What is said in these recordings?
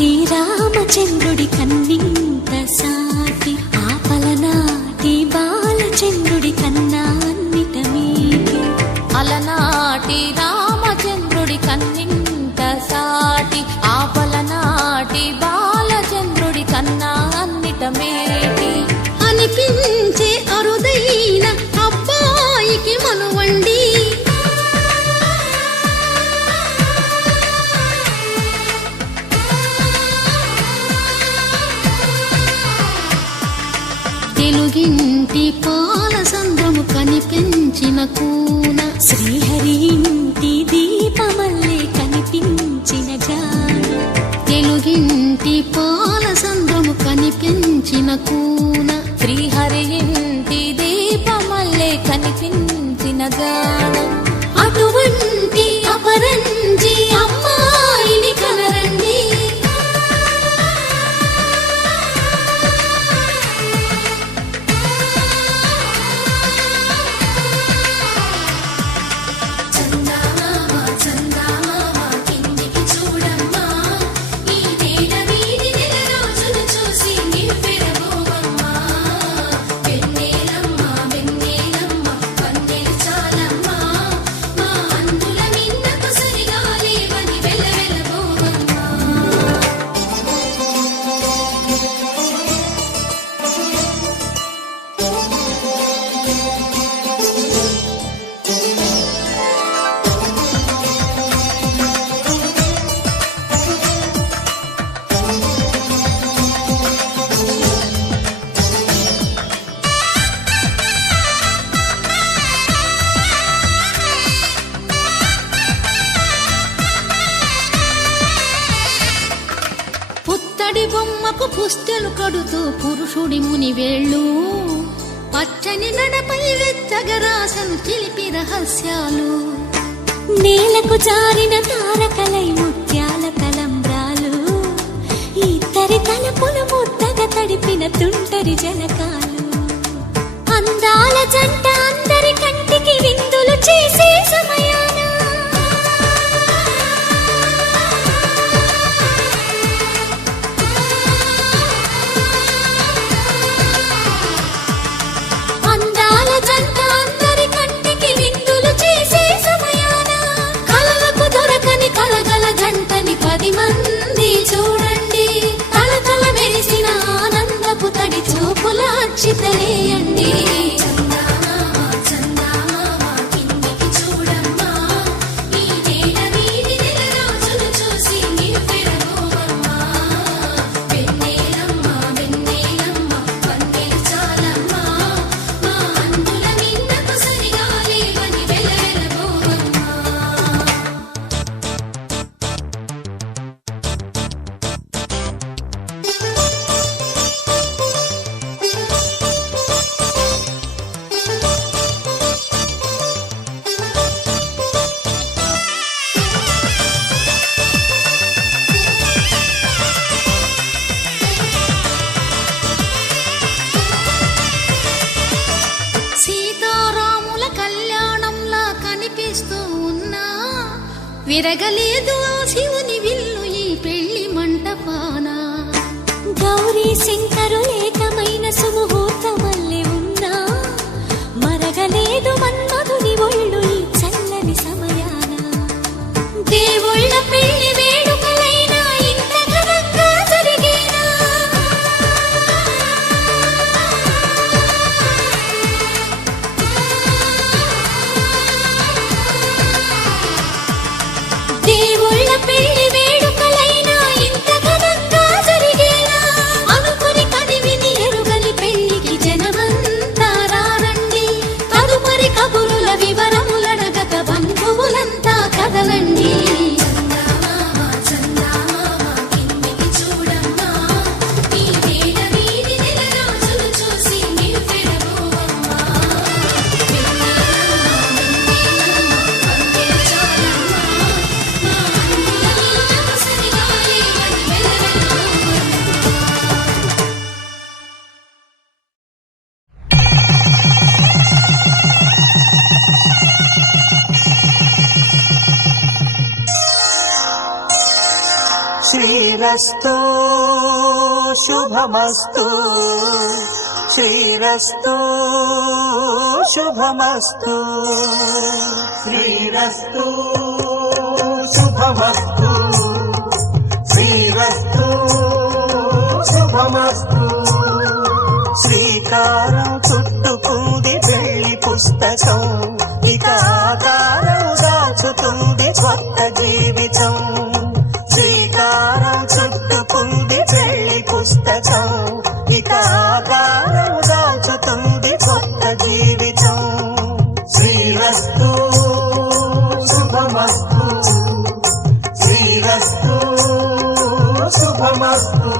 అలనాటి రామచంద్రుడి కన్నింత సాటి ఆపలనాటి బాలచంద్రుడి కన్నా అన్నిట మీటి. అలనాటి రామచంద్రుడి కన్నింత సాటి ఆపలనాటి బాలచంద్రుడి కన్నా అన్నిట మేటి. అనిపించే అరుదైన అబ్బాయికి మనువండి తెలుగింటి పాలసంద్రము కనిపించిన కూన శ్రీహరి ఇంటి దీపమల్లే కనిపించిన జాన. తెలుగింటి పాలసంద్రము కనిపించిన కూన శ్రీహరి ఇంటి దీపమల్లే కనిపించిన జాన. అటువంటి అపరంజి అమ్మాయిని కనరండి. పుత్తడి బొమ్మకు పుస్తెలు కడుతూ పురుషుడి ముని వేళ్ళు పచ్చని నడపై వెచ్చగరాసను చిలిపి రహస్యాలు. నేలకు జారిన తారకలై ముత్యాల తలంబ్రాలు ఇద్దరి తలపులు ముద్దగా తడిపిన తుంటరి జలకాలు. అందాల జంట అందరి కంటికి విందులు చేసే సమయాన జంటని 10 మంది చూడండి. తలతల మెరిసిన ఆనందపు తడి చూపుల అక్షితలేయండి. విరగలేదు ఆ శివుని విల్లు ఈ పెళ్లి మంటపాన. గౌరీ శంకరు ఏకమైన సుముహూర్తమల్లె ఉన్నా మరగలేదు మన్మధుని ఒళ్ళు ఈ చల్లని సమయాన. దేవుళ్ళ పెళ్లి వేడుకలైనా ఇంత ఘనంగా జరిగేనా. దేవుళ్ళ శ్రీరస్తు శుభమస్తు శ్రీరస్తు శుభమస్తు శ్రీరస్తు శుభమస్తు శ్రీరస్తు శుభమస్తు శ్రీకారం చుట్టుకుంది పెళ్లి పుస్తకం ఇక ఆకారం దాచుతుంది కొత్త జీవితం శ్రీకారం చుట్టుకుంది పెళ్లి పుస్తకం ఇక ఆకారం దాచుతుంది కొత్త జీవితం శ్రీరస్తు శుభమస్తు శ్రీరస్తు శుభమస్తు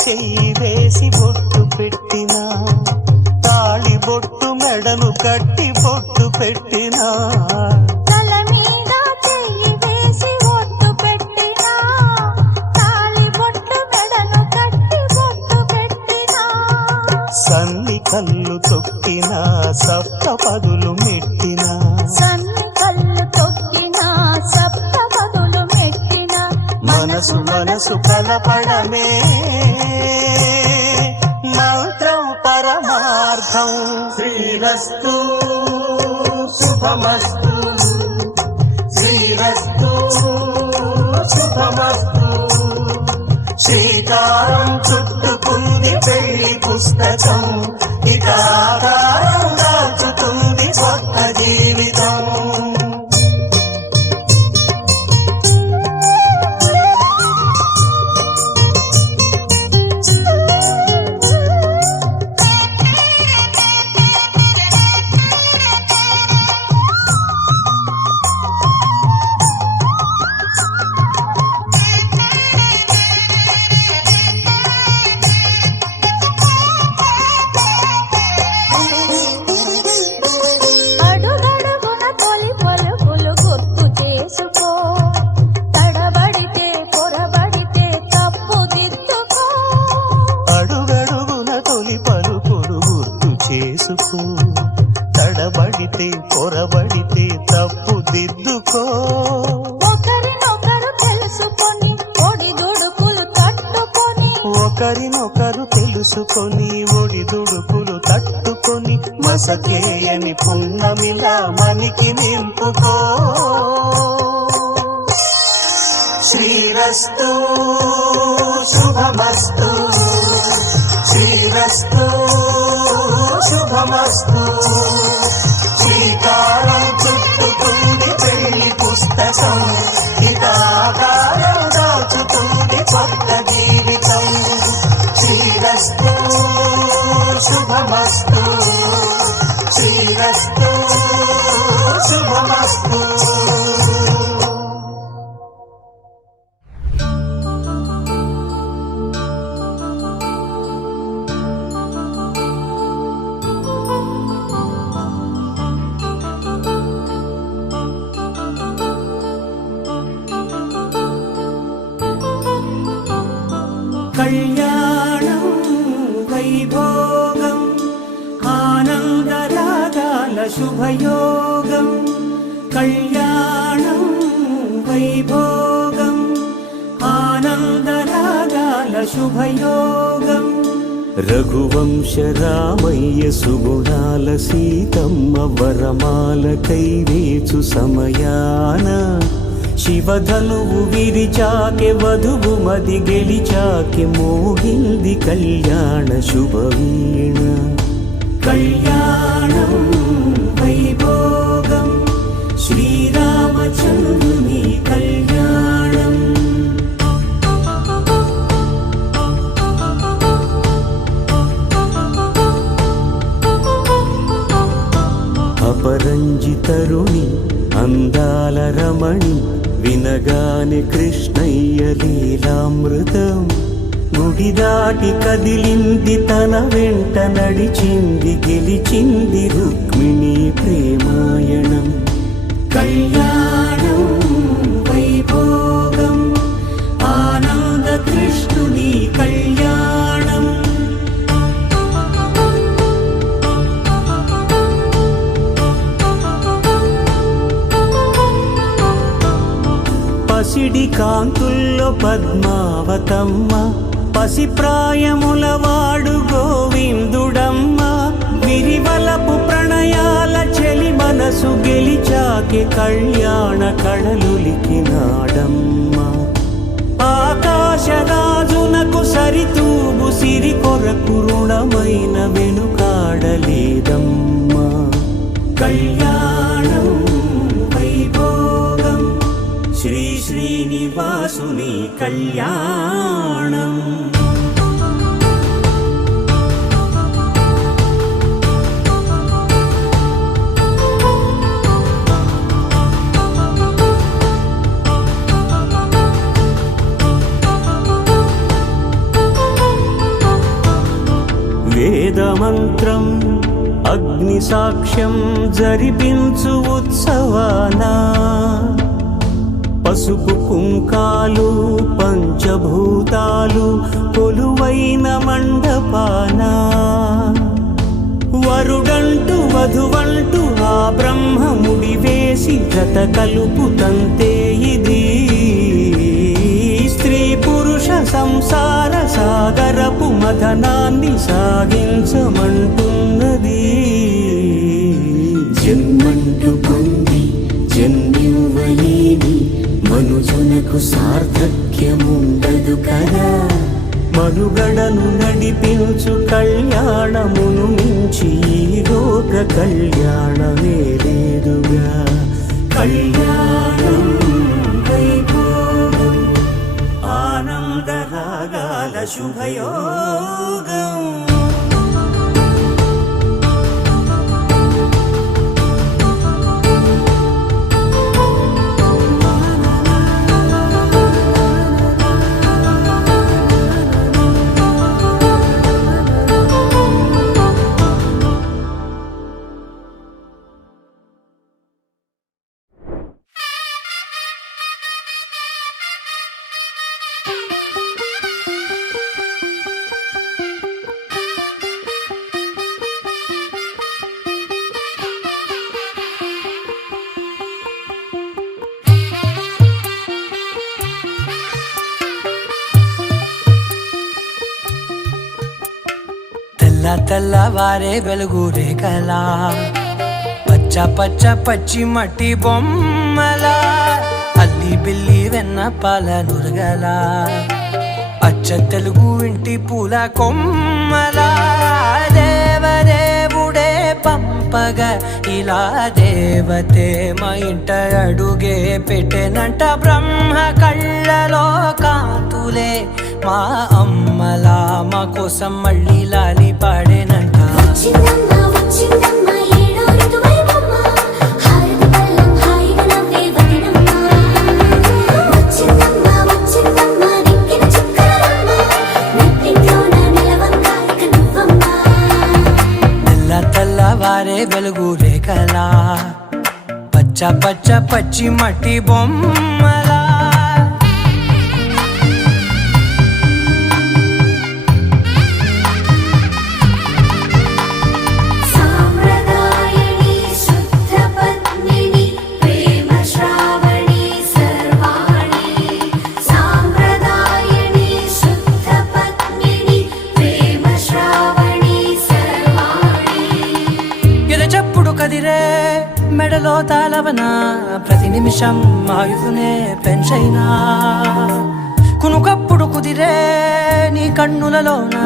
చెయ్యి వేసి బొట్టు పెట్టినా తాళి బొట్టు మెడను కట్టి బొట్టు పెట్టినా తల మీద చెయ్యి వేసి బొట్టు పెట్టినా తాళి బొట్టు మెడను కట్టి బొట్టు పెట్టినా సన్ని కళ్ళు తొక్కినా సప్త పదులు మెట్టినా సన్ని కళ్ళు తొక్కినా సప్త పదులు మెట్టినా మనసు మనసు కలపడమే మంత్రం పరమార్థం శ్రీరస్తు శుభమస్తు శ్రీరస్తు శుభమస్తు శ్రీకారం చుట్టుకుంది పెళ్లి పుస్తకం ఇక ఆకారం దాచుతుంది కొత్త జీవితం తడబడితే పొరబడితే తప్పు దిద్దుకో ఒకరినొకరు తెలుసుకొని ఒడిదుడుకులు తట్టుకొని ఒకరినొకరు తెలుసుకొని ఒడిదుడుకులు తట్టుకొని మసకేయని పున్నమిలా మనికి నింపుకో శ్రీరస్తు శుభమస్తు శ్రీరస్తు శుభమస్తు శ్రీకారం చుట్టుకుంది పెళ్లి పుస్తకం ఇక ఆకారం దాచుతుంది కొత్త జీవితం శ్రీరస్తు శుభమస్తు శ్రీరస్తు శుభమస్తు కళ్యాణం వైభోగం ఆనందరాగాల శుభయోగం కళ్యాణం వైభోగం ఆనందరాగాల శుభయోగం రఘువంశ రామయ్య సుగుణాల సీతమ్మ వరమాల కైవేచు సమయాన శివధనువు విరిచాకె వధువు మది గెలిచాకె మోగింది కళ్యాణ శుభవీణ కళ్యాణం వైభోగం శ్రీరామచంద్రుని కళ్యాణం అపరంజి తరుణి అందాల రమణి వినగానే కృష్ణయ్య లీలా అమృతం గుడి దాటి కదిలింది తన వెంట నడిచింది గెలిచింది రుక్మిణి ప్రేమాయణం కళ్యాణం వైభోగం ఆనంద కృష్ణుని కళ్యాణం పసిడి కాంతుల్లో పద్మావతమ్మ పసిప్రాయముల వాడు గోవిందుడమ్మ విరివలపు ప్రణయాల చెలి మనసు గెలిచాకే కళ్యాణ కళలులికినాడమ్మ ఆకాశరాజునకు సరితూగు సిరి కొరకు రుణమైన వెనుకాడలేదమ్మా కళ్యాణం వైభోగం శ్రీ శ్రీనివాసుని కళ్యాణం వేదమంత్రం అగ్ని సాక్ష్యం జరిపించు ఉత్సవానా పసుపు కుంకాలు పంచభూతాలు కొలువైన మండపాన వరుడంటూ వధువంటూ ఆ బ్రహ్మముడి వేసి జత కలుపుతంతే ఇది స్త్రీ పురుష సంసార సాగరపు మథనాన్ని సాగించమంటున్నది జన్మంటూ పొంది జన్మివ్వలేని మనుజునకు సార్థక్యముండదు కదా మనుగడను నడిపించు కళ్యాణమును మించి ఈ లోక కళ్యాణమే లేదుగా కళ్యాణం వైభోగం ఆనందరాగాల శుభయోగం తెల్లవారే వెలుగు రేఖలా పచ్చ పచ్చ పచ్చి మట్టి బొమ్మలా అల్లి బిల్లి వెన్న పాల నురగలా అచ్చ తెలుగు ఇంటి పూల కొమ్మలా దేవదేవుడే పంపగా ఇలా దేవతే మా ఇంట అడుగే పెట్టెనంట బ్రహ్మ కళ్ళలో కాంతులే మా అమ్మలా మా కోసం మళ్ళీ లాలి పాడేనంట వచ్చిందమ్మ వచ్చిందమ్మ ఏడో ఋతువైవమ్మ హారతి పళ్ళం హాయిగా నవ్వే వదినమ్మ వచ్చిందమ్మ వచ్చిందమ్మ నిక్కిన చుక్కలమ్మ నెట్టింట్లోన నిలవంగా ఇక నువ్వమ్మ తెల్లవారే వెలుగు రేఖలా పచ్చ పచ్చ పచ్చి మట్టి బొమ్మలా సాంప్రదాయని శుద్ధ పద్మిని ప్రేమ శ్రావణి సర్వాణి సాంప్రదాయని శుద్ధ పద్మిని ప్రేమ శ్రావణి సర్వాణి ఎద చప్పుడు కదిరే మెడలో తాళవన ప్రతి నిమిషం ఆయుధునే పెంచైనా కునుకప్పుడు కుదిరే నీ కన్నులలోన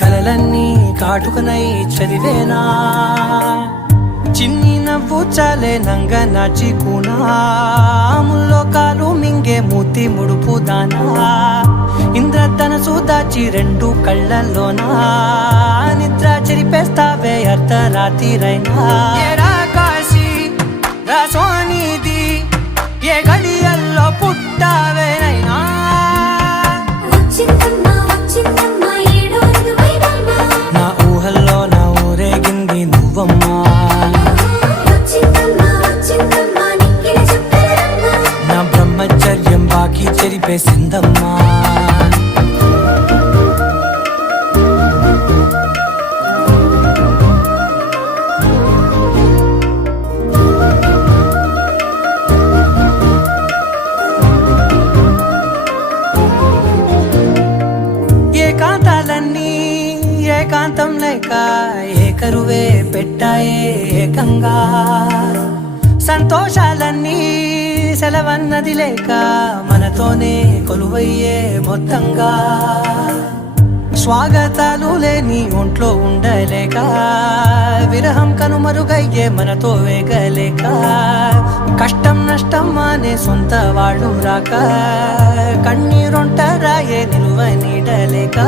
కలలన్నీ కాటుకనై చదివేనా చిన్ని నవ్వు చాలే నంగ నాచి కూనాముల్లో కాలు మింగే మూతి ముడుపు దానా ఇంద్రధనసు దాచి రెండు కళ్ళల్లోనా నిద్ర చెరిపేస్తావే అర్ధరాత్రిరైనా ఏరా కాశీ రా సోనిది ఏ గడియల్లో పుట్టావేనైనా ఏకాంతాలన్నీ ఏకాంతం లేక ఏకరువే పెట్టాయే ఏకంగా సంతోషాలన్నీ సెలవన్నది లేక మనతోనే కొలువయ్యే మొత్తంగా స్వాగతాలు లేని ఒంట్లో ఉండలేక విరహం కనుమరుగయ్యే మనతో వేగలేక కష్టం నష్టం అనే సొంత వాళ్ళు రాక కన్నీరొంటరాయే నిలువ నీడలేక